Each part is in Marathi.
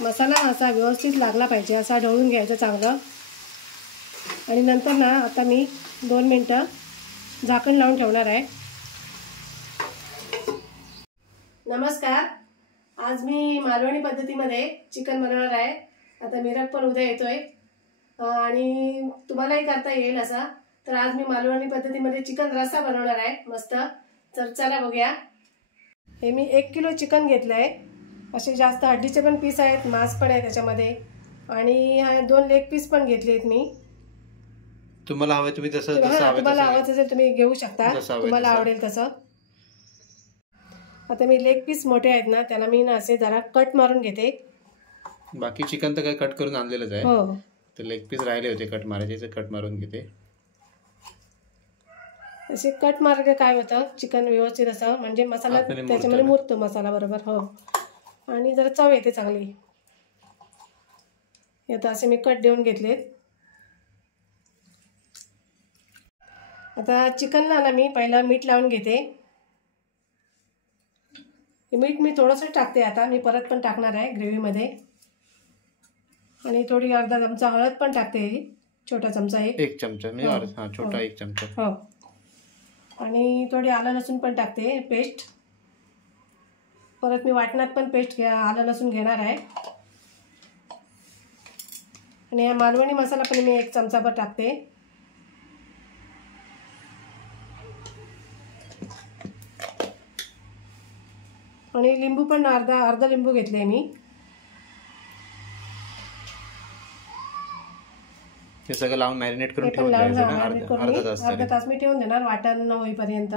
मसाला असा व्यवस्थित लागला पाहिजे असा ढवळून घ्यायचं चांगलं. आणि नंतर ना आता मी 2 मिनटं झाकण लावून ठेवणार आहे. नमस्कार, आज मी मालवणी पद्धतीमध्ये चिकन बनवणार आहे. आता मिरग पण उद्या येतोय आणि तुम्हालाही करता येईल असा. तर आज मी मालवणी पद्धतीमध्ये चिकन रस्सा बनवणार आहे मस्त. तर चला बघूया. हे मी 1 किलो चिकन घेतलं आहे. असे जास्त हड्डीचे पण पीस आहेत, मांस पण आहे त्याच्यामध्ये. आणि 2 लेग पीस पण घेतले आहेत मी. तुम्हाला हवे तुम्ही जसं तुम्हाला हवं असेल तुम्ही घेऊ शकता, तुम्हाला आवडेल तसं. आता मी लेग पीस मोठे आहेत ना त्याला मी ना असे जरा कट मारून घेते. बाकी चिकन तर काय कट करून आणलेलंच आहे. हो, तर लेग पीस राहिले होते कट मारायचे, कट मारून घेते. असे कट मारले काय होतं, चिकन व्यवस्थित असं म्हणजे मसाला त्याच्यामध्ये मुरतो मसाला बरोबर. हो, आणि जरा चव येते चांगली. आता असे मी कट देऊन घेतलेत. आता चिकनला ना मी पहिला मीठ लावून घेते. मीठ मी थोडंसं टाकते. आता मी परत पण टाकणार आहे ग्रेव्हीमध्ये. आणि थोडी अर्धा चमचा हळद पण टाकते, छोटा चमचा. 1 चमचा मी छोटा 1 चमचा. हो, आणि थोडी आलं लसूण पण टाकते पेस्ट. परत मी वाटणात पण पेस्ट आलं लसूण घेणार आहे. आणि हा मालवणी मसाला पण मी 1 चमचाभर टाकते. आणि लिंबू पण अर्धा लिंबू घेतले मी. हे सगळं लावून मॅरिनेट करून ठेवून द्यायचं. अर्धा तास मी ठेवून देणार वाटण होईपर्यंत.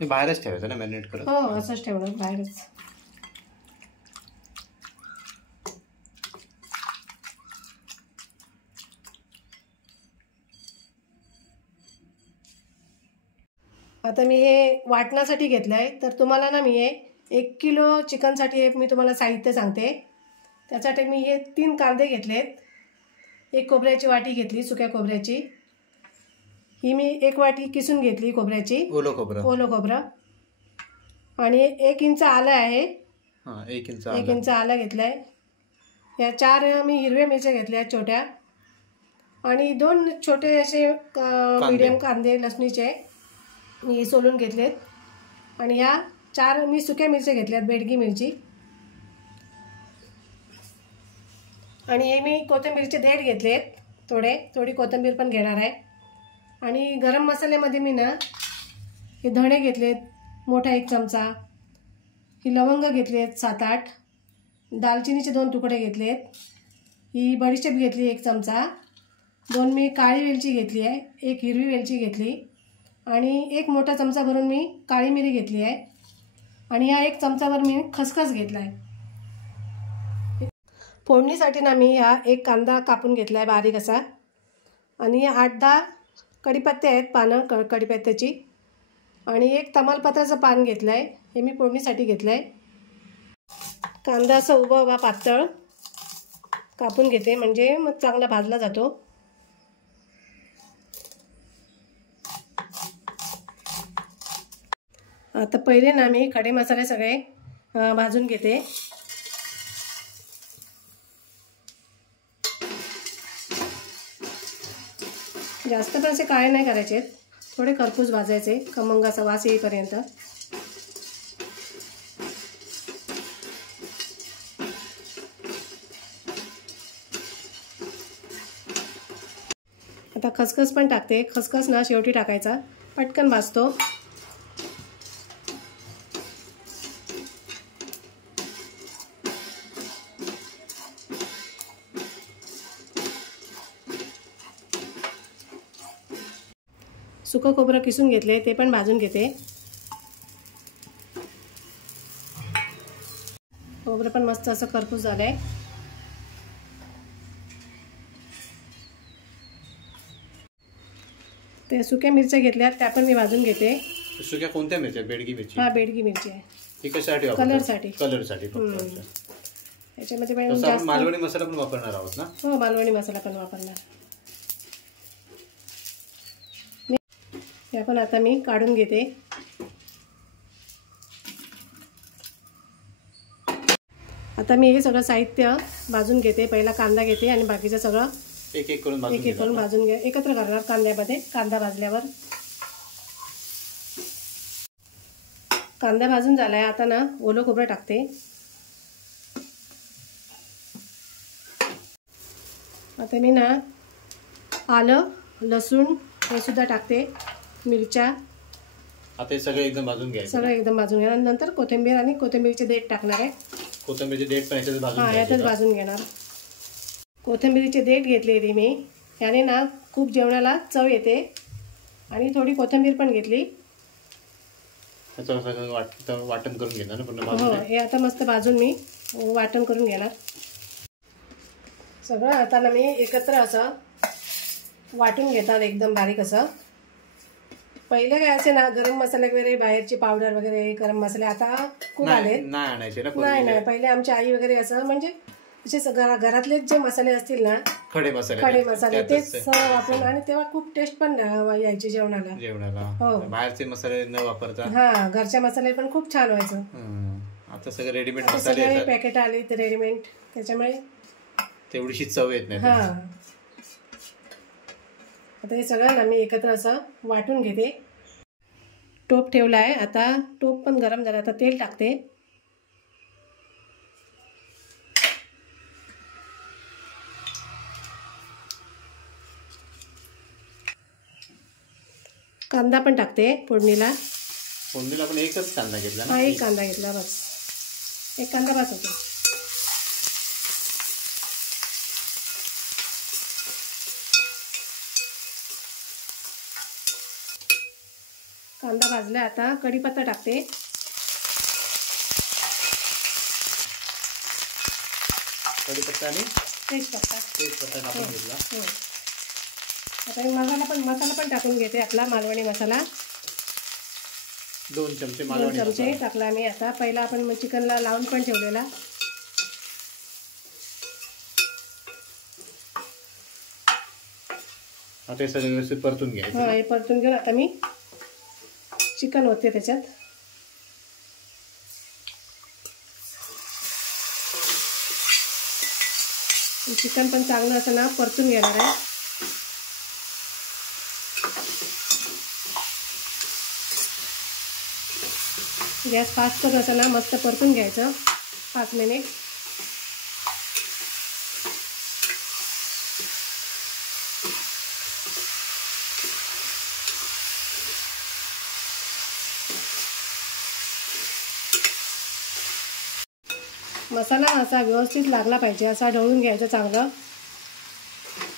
बाहेरच ठेवायचं ना मॅरिनेट करून. हो, असंच ठेवणार बाहेरच. आता मी हे वाटण्यासाठी घेतलं आहे. तर तुम्हाला ना मी हे 1 किलो चिकनसाठी मी तुम्हाला साहित्य सांगते. त्यासाठी मी हे 3 कांदे घेतलेत. 1 खोबऱ्याची वाटी घेतली सुक्या खोबऱ्याची. ही मी 1 वाटी किसून घेतली खोबऱ्याची, ओलं खोबरं. आणि 1 इंच आलं आहे. 1 इंच आलं घेतलंय. या 4 मी हिरव्या मिरच्या घेतल्या छोट्या. आणि 2 छोटे असे मीडियम कांदे लसणीचे मी सोलून घेतलेत. आणि ह्या 4 मी सुक्या मिरच्या घेतल्यात, बेडगी मिरची. आणि हे मी कोथिंबीरचे देठ घेतलेत, थोडी कोथिंबीर पण घेणार आहे. आणि गरम मसाल्यामध्ये मी ना हे धणे घेतलेत मोठा 1 चमचा. ही लवंग घेतलेत 7-8. दालचिनीचे 2 तुकडे घेतलेत. ही बडीशेप घेतली 1 चमचा. 2 मी काळी वेलची घेतली आहे. 1 हिरवी वेलची घेतली. आणि 1 मोठा चमचा भरून मी काळी मिरी घेतली आहे. आणि ह्या 1 चमचाभर मी खसखस घेतला आहे. फोडणीसाठी ना मी ह्या 1 कांदा कापून घेतला आहे बारीक असा. आणि 8-10 कढीपत्ते आहेत, पानं कढीपत्त्याची. आणि 1 तमालपत्राचं पान घेतलं आहे, हे मी फोडणीसाठी घेतलं आहे. कांदा असं उभा पातळ कापून घेते म्हणजे मग चांगला भाजला जातो. आता पहिले ना मी खडे मसाले सगळे भाजून घेते. जास्त पण असे काळे नाही करायचे, थोडे खरपूस भाजायचे, खमंग असा वास येईपर्यंत. आता खसखस पण टाकते. खसखस ना शेवटी टाकायचा, पटकन भाजतो. सुकं खोबरं किसून घेतले, ते पण भाजून घेते. खोबरं पण मस्त असं खरपूस झालंय. ते सुक्या मिरच्या घेतल्या त्या पण मी भाजून घेते. सुक्या कोणत्या मिरच्या? बेडगी मिरची? हा, बेडगी मिरची आहे. ही कशासाठी? कलरसाठी. कलरसाठी. याच्यामध्ये पण जास्त मालवणी मसाला पण वापरणार आहोत ना? हो, मालवणी मसाला पण वापरणार. या पण आता मी काढून घेते. आता मी हे सगळं साहित्य भाजून घेते. पहिला कांदा घेते आणि बाकीचं सगळं एक एक करून भाजून घे. एकत्र करणार कांद्यामध्ये. कांदा भाजल्यावर कांदा भाजून झालाय. आता ना ओलं खोबरं टाकते. आता मी ना आलं, लसूण हे सुद्धा टाकते. मिरच्या. आता हे सगळं एकदम भाजून घ्यायचं. सगळं एकदम भाजून घेणार. नंतर कोथिंबीर आणि कोथिंबीरचे देठ टाकणार आहे. कोथिंबीरचे देठ पण याच्यात भाजून घ्यायचे. यातच भाजून घेणार. कोथिंबीरचे देठ घेतले मी. याने ना खूप जेवणाला चव येते. आणि थोडी कोथिंबीर पण घेतली. त्याचं सगळं वाटण करून घेणार ना पूर्ण. हो, हे आता मस्त भाजून मी वाटण करून घेणार. सगळं आता ना मी एकत्र असं वाटून घेतात एकदम बारीक असं. पहिले काय असे ना गरम मसाले वगैरे, बाहेरची पावडर वगैरे गरम मसाले आता खूप आले. नाही आणायचे ना? नाही, पहिले आमची आई वगैरे असं म्हणजे असे घरातलेच जे मसाले असतील ना, खडे मसाले तेच वापरून. आणि तेव्हा खूप टेस्ट पण यायची जेवणाला. हो, बाहेरचे मसाले न वापरता. हा, घरचे मसाले पण खूप छान व्हायचं. आता सगळे रेडीमेड मसाले सगळे पॅकेट आले ते रेडीमेड, त्याच्यामुळे तेवढीशी चव येत नाही. हा, आता हे सगळं ना मी एकत्र असं वाटून घेते. टोप ठेवला आहे. आता टोप पण गरम झाला. आता तेल टाकते. कांदा पण टाकते फोडणीला. फोडणीला पण एकच कांदा घेतला ना? हा, एक कांदा घेतला बस. एक कांदा बस होतो. कांदा भाजला. आता कढीपत्ता टाकते. कढीपत्ता आणि तेजपत्ता टाकून घेतला. हो. आता मी मसाला पण टाकून घेते. आपला मालवणी मसाला 2 चमचे टाकला मी. आता पहिला आपण चिकनला लावून पण ठेवलेला. आता हे सगळं व्यवस्थित परतून घ्यायचं. हो, हे परतून घेऊन आता मी चिकन होते त्याच्यात. चिकन पण चांगलं असं ना परतून घेणार आहे. गॅस फास्ट करून असं ना मस्त परतून घ्यायचं 5 मिनिट. मसाला असा व्यवस्थित लागला पाहिजे, असा ढवळून घ्यायचं चांगलं.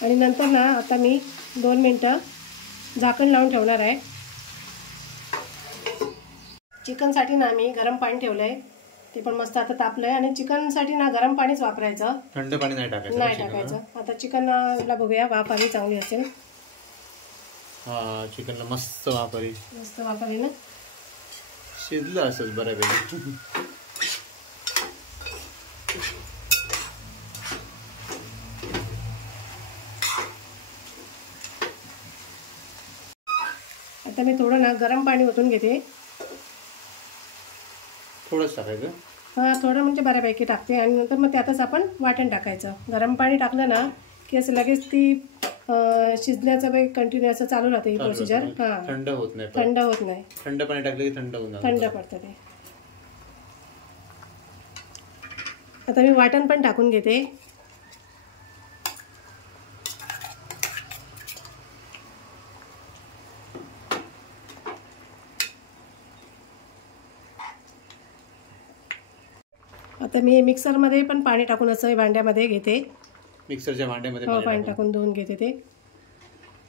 आणि नंतर ना आता मी 2 मिनटं झाकण लावून ठेवणार आहे. चिकनसाठी ना मी गरम पाणी ठेवलं आहे. ते पण मस्त आता तापलं आहे. आणि चिकनसाठी ना गरम पाणीच वापरायचं. थंड पाणी नाही टाकायचं. आता चिकनला बघूया वाफ आली चांगली असेल. हा, चिकनला मस्त वाफ आली ना. शिजलं असंच बऱ्यापैकी. आता मी थोडं ना गरम पाणी ओतून घेते. थोडंच टाकायचं. हां, थोडं म्हणजे बऱ्यापैकी टाकते. आणि नंतर मग त्यातच आपण वाटण टाकायचं. गरम पाणी टाकलं ना की असं लगेच ती शिजण्याचं कंटिन्यू असं चालू राहते ही प्रोसिजर. हां, थंड होत नाही. थंड पाणी टाकलं की थंड पडतं ते. आता मी वाटण पण टाकून घेते. आता मी मिक्सरमध्ये पण पाणी टाकून असं भांड्यामध्ये घेते. मिक्सरच्या भांड्यामध्ये पाणी टाकून धुवून घेते ते.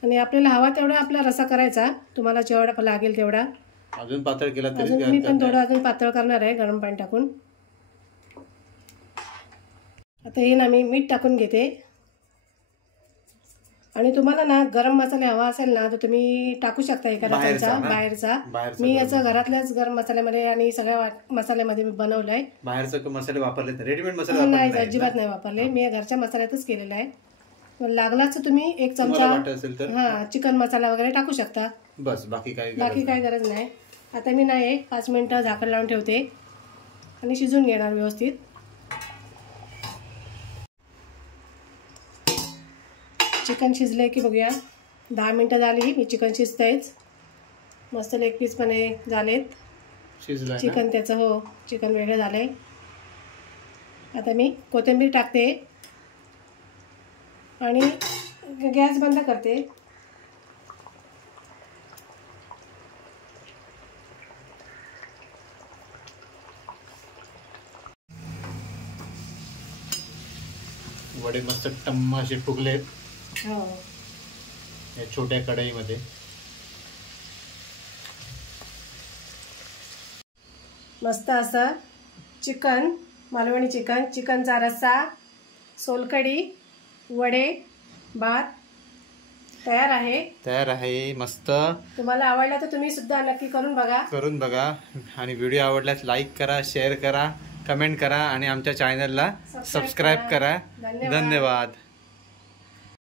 आणि आपल्याला हवा तेवढा आपला रसा करायचा, तुम्हाला जेवढा लागेल तेवढा. अजून पातळ केला तरी मी पण थोडं अजून पातळ करणार आहे गरम पाणी टाकून. आता हे ना मी मीठ टाकून घेते. आणि तुम्हाला ना गरम मसाला हवा असेल ना तर तुम्ही टाकू शकता एखादा चमचा बाहेरचा. मी याचं घरातल्याच गरम मसाल्यामध्ये आणि सगळ्या मसाल्यामध्ये मी बनवलंय. बाहेरचे मसाले वापरले, रेडीमेड मसाले नाही अजिबात नाही वापरले. मी घरच्या मसाल्यातच केलेला आहे. लागलाच तुम्ही एक चमचा चिकन मसाला वगैरे टाकू शकता. बस, बाकी काय गरज नाही. आता मी ना 5 मिनिटं झाकण लावून ठेवते आणि शिजून घेणार व्यवस्थित. चिकन शिजलंय की बघूया. 10 मिनिटं झाली. मी चिकन शिजतंयच. मस्त लेग पीस पण झालेत. चिकन त्याचं हो चिकन वेगळं झालंय. आता मी कोथिंबीर टाकते आणि गॅस बंद करते. वडे मस्त टम्म असे फुगलेत. हो, या छोट्या कढईमध्ये. मस्त असं चिकन, मालवणी चिकन, चिकनचा रस्सा, सोलकढी, वडे, भात तयार आहे. मस्त. तुम्हाला आवडला तर तुम्ही सुद्धा नक्की करून बघा. आणि व्हिडिओ आवडल्यास लाईक करा, शेअर करा, कमेंट करा आणि आमच्या चॅनलला सबस्क्राईब करा. धन्यवाद.